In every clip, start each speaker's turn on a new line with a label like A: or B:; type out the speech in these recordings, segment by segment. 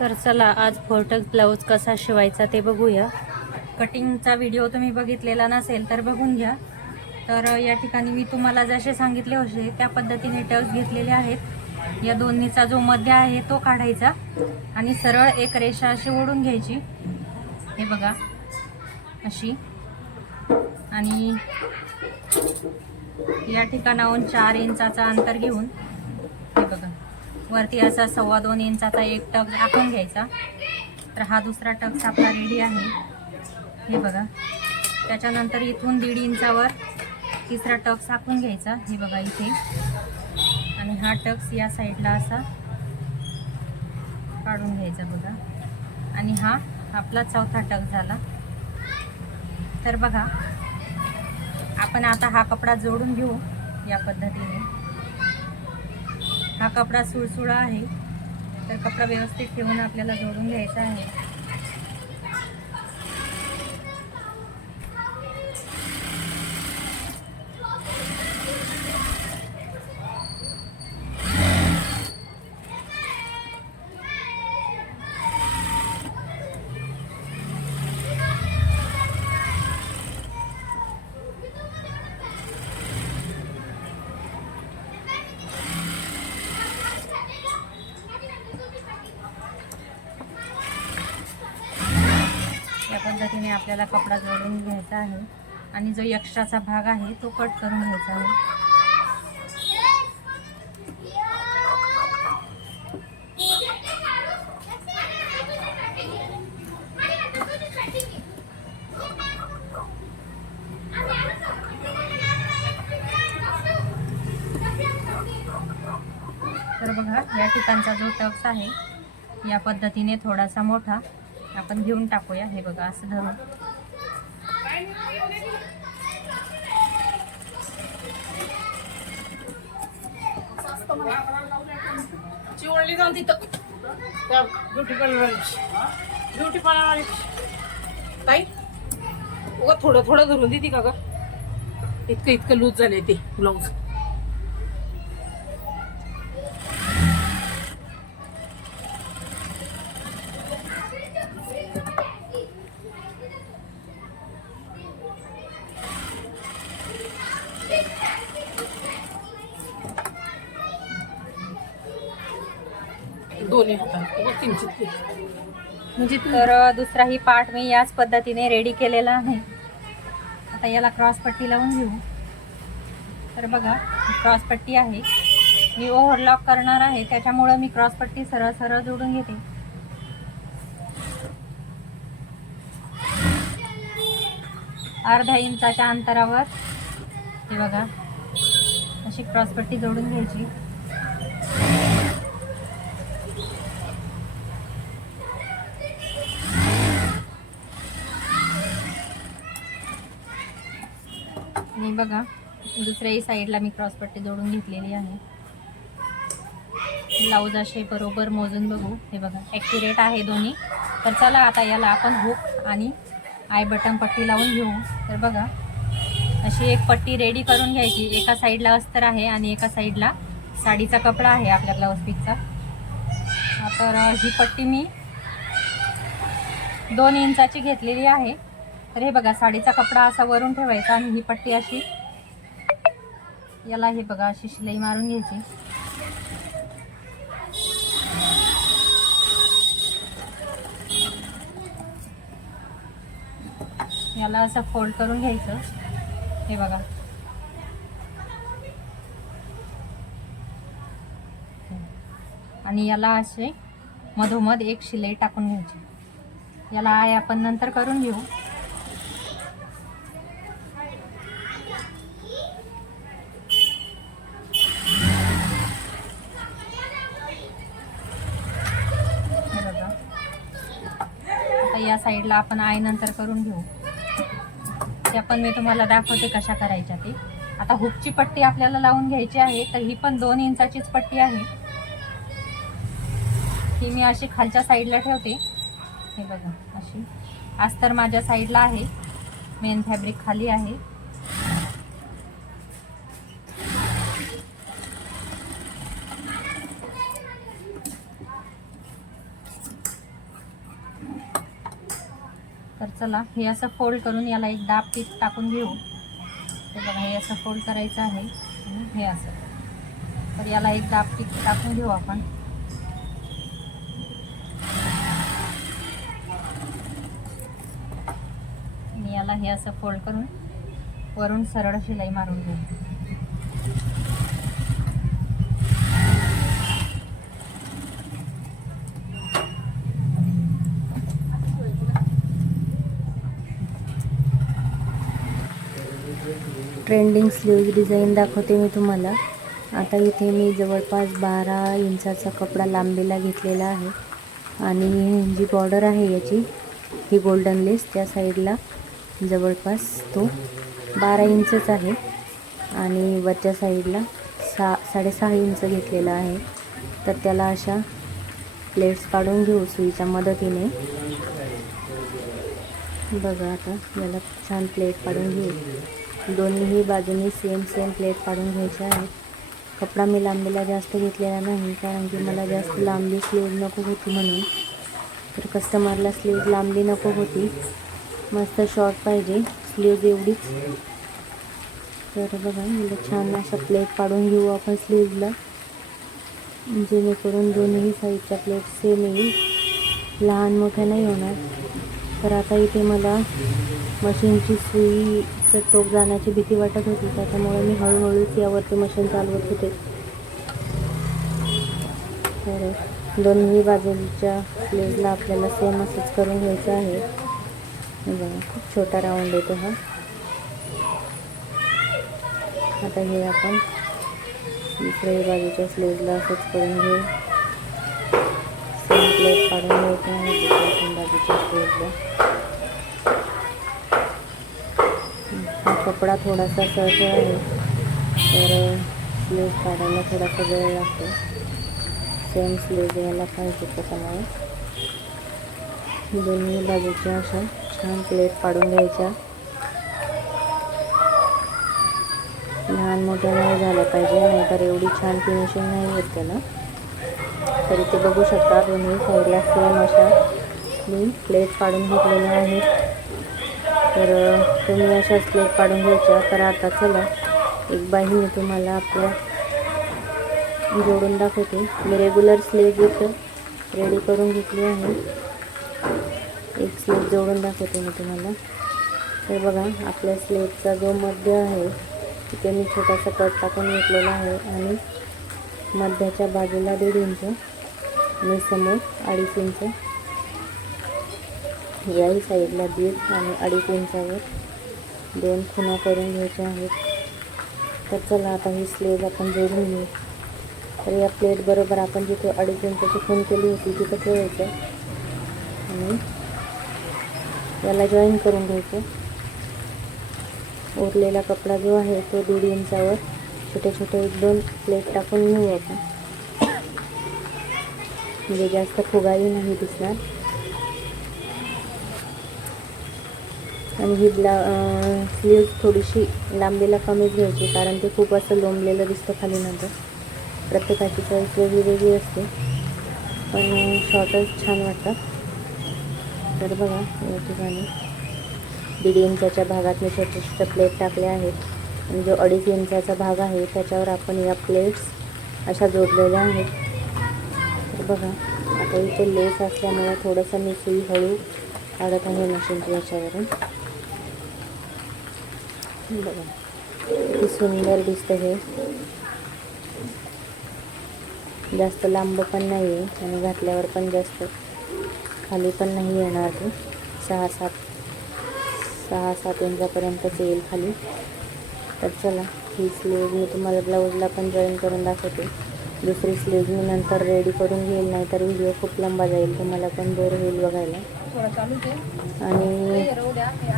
A: तर चला आज फोर्टक ब्लाऊज कसा शिवायचा ते बघूया. कटिंगचा व्हिडिओ तुम्ही बघितलेला नसेल तर बघून घ्या. तर या ठिकाणी मी तुम्हाला जसे सांगितले होते त्या पद्धतीने टक्स घेतलेले आहेत. या दोन्हीचा जो मध्य आहे तो काढायचा. आणि सरळ एक रेषा अशी ओढून घ्यायची. हे बघा अशी. आणि या ठिकाणाहून चार इंचाचा अंतर घेऊन हे बघा. वरती असा सव्वा दोन इंचाचा एक टक आखून घ्यायचा. तर हा दुसरा टक्स आपला रेडी आहे. हे बघा. त्याच्यानंतर इथून दीड इंचावर तिसरा टक्स आखून घ्यायचा. हे बघा इथे. आणि हा टक्स या साईडला असा काढून घ्यायचा बघा. आणि हा आपला चौथा टक झाला. तर बघा आपण आता हा कपडा जोडून घेऊ या पद्धतीने. हा कपडा सुळसुळा आहे. तर कपडा व्यवस्थित ठेवून आपल्याला जोडून घ्यायचा आहे या पद्धतीने आपल्याला कपडा जोडून घ्यायचा आहे. आणि जो एक्स्ट्राचा भाग आहे तो कट करून घ्यायचा आहे. तर बघा या ठिकाणचा जो टक्स आहे या पद्धतीने थोडासा मोठा आपण घेऊन टाकूया. हे बघा असं धरून
B: चिवळली जाऊन तिथं. त्या ब्युटी पार्लरवाली ब्युटी पार्लरवाली ताई उगा थोडं थोडं धरून देते का ग? इतकं इतकं लूज झाले ते ब्लाऊज दोन्ही हातात किंचित म्हणजे
A: तर दुसराही पार्ट मी याच पद्धतीने रेडी केलेला आहे. आता याला क्रॉस पट्टी लावून घेऊ. तर बघा क्रॉस पट्टी आहे. मी ओव्हरलॉक करणार आहे त्याच्यामुळं मी क्रॉस पट्टी सरळ सरळ जोडून घेते. अर्धा इंचाच्या अंतरावर हे बघा अशी क्रॉसपट्टी जोडून घ्यायची. आणि बघा दुसऱ्याही साईडला मी क्रॉसपट्टी जोडून घेतलेली आहे. ब्लाऊज असे बरोबर मोजून बघू. हे बघा ॲक्युरेट आहे दोन्ही. तर चला आता याला आपण हुक आणि आय बटन पट्टी लावून घेऊ. तर बघा अशी एक पट्टी रेडी करून घ्यायची. एका साईडला अस्तर आहे आणि एका साईडला साडीचा कपडा आहे आपल्या ब्लाऊज पीसचा तर ही पट्टी मी दोन इंचाची घेतलेली आहे. तर हे बघा साडीचा कपडा असा वरून ठेवायचा आणि ही पट्टी अशी. याला हे बघा अशी शिलाई मारून घ्यायची. याला असं फोल्ड करून घ्यायचं. हे बघा. आणि याला असे मधोमध एक शिलाई टाकून घ्यायची. याला आय आपण नंतर करून घेऊ हे बघा. आता या साईडला आपण आय नंतर करून घेऊ. त्या पण मी तुम्हाला दाखवते कशा करायच्या ते. आता हुकची पट्टी आपल्याला लावून घ्यायची आहे तर ही पण दोन इंचाचीच पट्टी आहे. ती मी अशी खालच्या साईडला ठेवते. हे बघा अशी. आज तर माझ्या साईडला आहे. मेन फॅब्रिक खाली आहे.
C: तर चला हे असं फोल्ड करून याला एक दाब पीठ टाकून घेऊ. तर बघा हे असं फोल्ड करायचं आहे. आणि हे असं. तर याला एक दाब पीठ टाकून घेऊ आपण. याला हे असं फोल्ड करून वरून सरळ शिलाई मारून घेऊ. ट्रेंडिंग स्लीव्ज डिझाईन दाखवते मी तुम्हाला. आता इथे मी जवळपास बारा इंचाचा कपडा लांबीला घेतलेला आहे. आणि जी बॉर्डर आहे याची ही गोल्डन लेस त्या साईडला जवळपास तो बारा इंचच आहे. आणि वरच्या साईडला सहा साडेसहा इंच घेतलेला आहे. तर त्याला अशा प्लेट्स काढून घेऊ सुईच्या मदतीने. बघा आता याला छान प्लेट काढून घेऊ. दोन्हीही बाजूनी सेम सेम प्लेट काढून घ्यायच्या आहेत. कपडा मी लांबीला जास्त घेतलेला नाही कारण की मला जास्त लांबी स्लीव नको होती म्हणून. तर कस्टमरला स्लीव लांबी नको होती. मस्त शॉर्ट पाहिजे. स्लीव एवढीच. तर बघा मला छान असं प्लेट काढून घेऊ आपण स्लीवला जेणेकरून दोन्ही साईडच्या प्लेट सेम येईल. लहान मोठ्या नाही होणार. तर आता इथे मला मशीनची सुईचं टोक जाण्याची भीती वाटत होती. त्याच्यामुळे मी हळूहळूच यावरती मशीन चालवत होते. तर दोन्ही बाजूच्या प्लेटला आपल्याला सेम असंच करून घ्यायचं आहे. बघा खूप छोटा राऊंड येतो हा. आता हे आपण दुसऱ्याही बाजूच्या स्लेजला असंच करून घेऊ. सेम प्लेट काढून घ्यायचं आहे दुसऱ्या बाजूच्या स्लेजला कपडा थोडासा सर्व आहे तर स्लेज काढायला थोडासा वेळ लागतो. सेम स्लेज यायला पाहिजे त्याच्यामुळे दोन्ही बाजूच्या अशा छान प्लेट काढून घ्यायच्या. लहान मोठ्या नाही झाल्या पाहिजे नाहीतर एवढी छान फिनिशिंग नाही होत त्याला. तरी ते बघू शकता दोन्ही साईडला सेम अशा मी प्लेट काढून घेतलेल्या आहेत. तर तुम्ही अशाच प्लेट काढून घ्यायच्या. तर आता चला एक बाही मी तुम्हाला आपल्या जोडून दाखवते. मी रेग्युलर स्लेब इथं रेडी करून घेतली आहे. एक स्लेट जोडून दाखवते मी तुम्हाला. तर बघा आपल्या स्लेबचा जो मध्य आहे तिथे मी छोटासा कट टाकून घेतलेला आहे. आणि मध्याच्या बाजूला दीड इंच आणि समोर अडीच इंच याही साईडला दीड आणि अडीच इंचावर दोन खुणा करून घ्यायच्या आहेत. तर चला आता ही स्लेज आपण जोडून घेऊ. तर या प्लेट बरोबर आपण जिथे अडीच इंचाची खून केली होती तिथं ठेवायचं आणि याला जॉईन करून घ्यायचं. उरलेला कपडा जो आहे तो दीड इंचावर छोटे छोटे एक दोन प्लेट टाकून घेऊ आपण म्हणजे जास्त फुगाही नाही दिसणार. आणि ही ब्ला स्लीव थोडीशी लांबीला कमीच घ्यायची कारण ते खूप असं लोंबलेलं दिसतं खाली नंतर. प्रत्येकाची चॉईस वेगळी वेगळी असते. पण शॉर्टच छान वाटतात. तर बघा या ठिकाणी दीड इंचाच्या भागात मी छोटे छोटे प्लेट टाकले आहेत. आणि जो अडीच इंचाचा भाग आहे त्याच्यावर आपण या प्लेट्स अशा जोडलेल्या आहेत. तर बघा आता इथे लेस असल्यामुळे थोडंसं मी सुई हळू काढत आहे मशीनच्या याच्यावरून. बघा किती सुंदर दिसतं हे. जास्त लांब पण नाही आहे आणि घातल्यावर पण जास्त खाली पण नाही येणार ते. सहा सात सहा सात इंचापर्यंतच येईल खाली. तर चला ही स्लीव मी तुम्हाला ब्लाऊजला पण जॉईन करून दाखवते. दुसरी स्लीव मी नंतर रेडी करून घेईल नाही तर व्हिडिओ खूप लंबा जाईल. तुम्हाला पण बोर होईल बघायला. आणि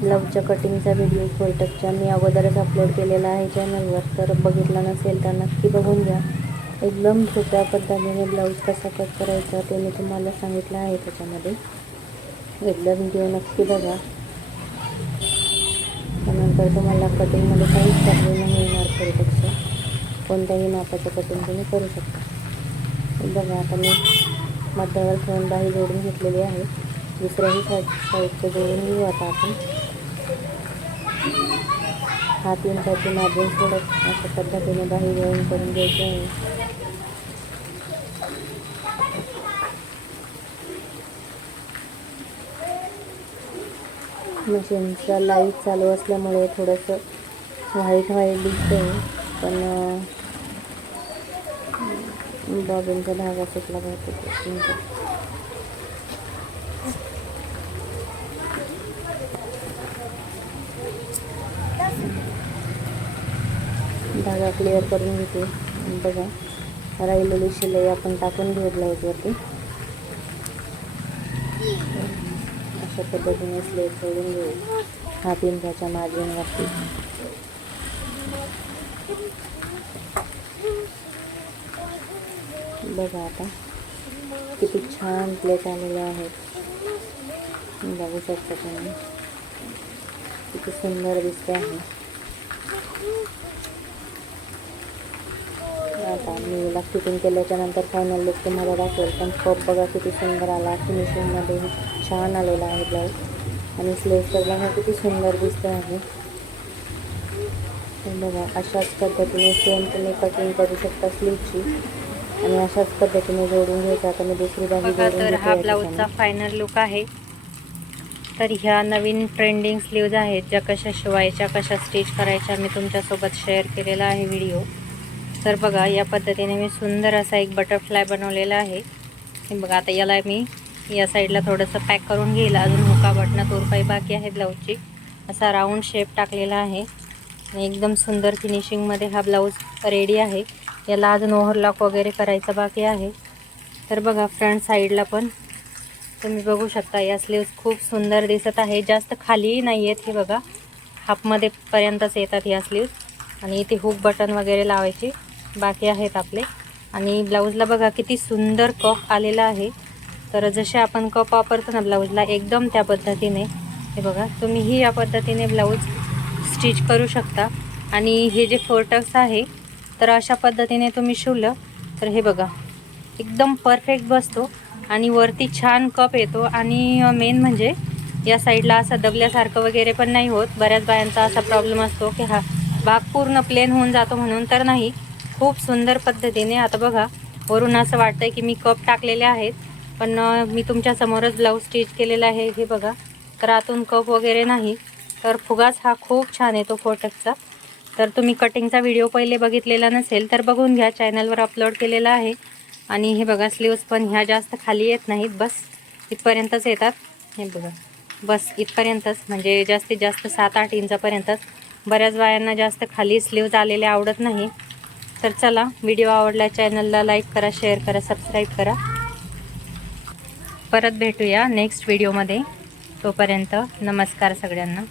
C: ब्लाऊजच्या कटिंगचा व्हिडिओ फोल्टकचा मी अगोदरच अपलोड केलेला आहे चॅनलवर तर बघितला नसेल तर नक्की बघून घ्या. एकदम सोप्या पद्धतीने ब्लाऊज कसा कट करायचा ते मी तुम्हाला सांगितलं आहे त्याच्यामध्ये. एकदा व्हिडिओ नक्की बघा. त्यानंतर तुम्हाला कटिंगमध्ये काहीच प्रॉब्लेम नाही येणार फोल्टकचा कोणत्याही मापाचं कटिंग तुम्ही करू शकता. बघा आता मी मध्यावर ठेवून बाही जोडून घेतलेली आहे. दुसऱ्याही साईड साईडचं जोडून घेऊ आता आपण. हा तीन त्याची मार्जिन थोडं अशा पद्धतीने बाहेर वळून करून घ्यायचे आहे. मशीनचा लाइट चालू असल्यामुळे थोडंसं व्हाईट व्हाईट दिसतं आहे पण बॉबिनचा धागा सुटला पाहिजे धागा क्लिअर करून घेते. आणि बघा राहिलेली शिलाई आपण टाकून घेऊ ब्लाऊजवरती अशा पद्धतीने स्लेट सोडून घेऊ. हा पिंपाच्या मार्जिनवरती बघा आता किती छान प्लेट आलेल्या आहेत. बघू शकता तुम्ही. किती सुंदर दिसते आहे. आता मी याला फिटिंग केल्याच्यानंतर फायनल लुक तुम्हाला दाखवेल. पण कप बघा किती सुंदर आला फिनिशिंगमध्ये छान आलेला आहे ब्लाऊज आणि स्लेव्स बघा किती सुंदर दिसते आहे. बघा अशाच पद्धतीने सेम तुम्ही कटिंग करू शकता स्लीवची आणि अशाच पद्धतीने जोडून घ्यायचा. आता मी दुसरी बाजू
A: तर हा ब्लाऊजचा. फायनल लुक आहे. तर ह्या नवीन ट्रेंडिंग स्लीव्ज आहेत ज्या कशा शिवायच्या कशा स्टिच करायच्या मी तुमच्यासोबत शेअर केलेला आहे व्हिडिओ तर बघा या पद्धतीने मी सुंदर असा एक बटरफ्लाय बनवलेला आहे. हे बघा आता याला मी या साईडला थोडंसं पॅक करून घेईल. अजून हुका बटणं तोरपाई बाकी आहे ब्लाऊजची असा राऊंड शेप टाकलेला आहे. एकदम सुंदर फिनिशिंगमध्ये हा ब्लाऊज रेडी आहे. याला अजून ओव्हरलॉक वगैरे करायचं बाकी आहे. तर बघा फ्रंट साईडला पण तुम्ही बघू शकता या स्लीव्ज खूप सुंदर दिसत आहे. जास्त खालीही नाही आहेत हे बघा. हाफमध्ये पर्यंतच येतात या स्लीव्ज आणि इथे हुक बटन वगैरे लावायचे. बाकी आहेत आपले. आणि ब्लाऊजला बघा किती सुंदर कप आलेला आहे. तर जसे आपण कप वापरतो ना ब्लाऊजला एकदम त्या पद्धतीने. हे बघा तुम्हीही या पद्धतीने ब्लाऊज स्टिच करू शकता. आणि हे जे फोरटक्स आहे तर अशा पद्धतीने तुम्ही शिवलं तर हे बघा एकदम परफेक्ट बसतो. आणि वरती छान कप येतो. आणि मेन म्हणजे या साईडला असं दबल्यासारखं वगैरे पण नाही होत. बऱ्याच बायांचा असा प्रॉब्लेम असतो की हा भाग पूर्ण प्लेन होऊन जातो म्हणून तर नाही. खूप सुंदर पद्धतीने. आता बघा वरून असं वाटतंय की मी कप टाकलेले आहेत पण मी तुमच्या समोरच ब्लाऊज स्टिच केलेला आहे. हे बघा तर आतून कप वगैरे नाही तर फुगाच हा खूप छान येतो फोटकचा तर तुम्ही कटिंगचा व्हिडिओ पहिले बघितलेला नसेल तर बघून घ्या. चॅनलवर अपलोड केलेला आहे. आणि हे बघा स्लीव्ज पण ह्या जास्त खाली येत नाहीत. बस इथपर्यंतच येतात. हे बघा बस इथपर्यंतच म्हणजे जास्तीत जास्त सात आठ इंचापर्यंतच. बऱ्याच बायांना जास्त खाली स्लीव्ज आलेले आवडत नाही. तर चला व्हिडिओ आवडला चॅनलला लाईक करा शेअर करा सबस्क्राईब करा. परत भेटूया नेक्स्ट व्हिडिओमध्ये. तोपर्यंत नमस्कार सगळ्यांना.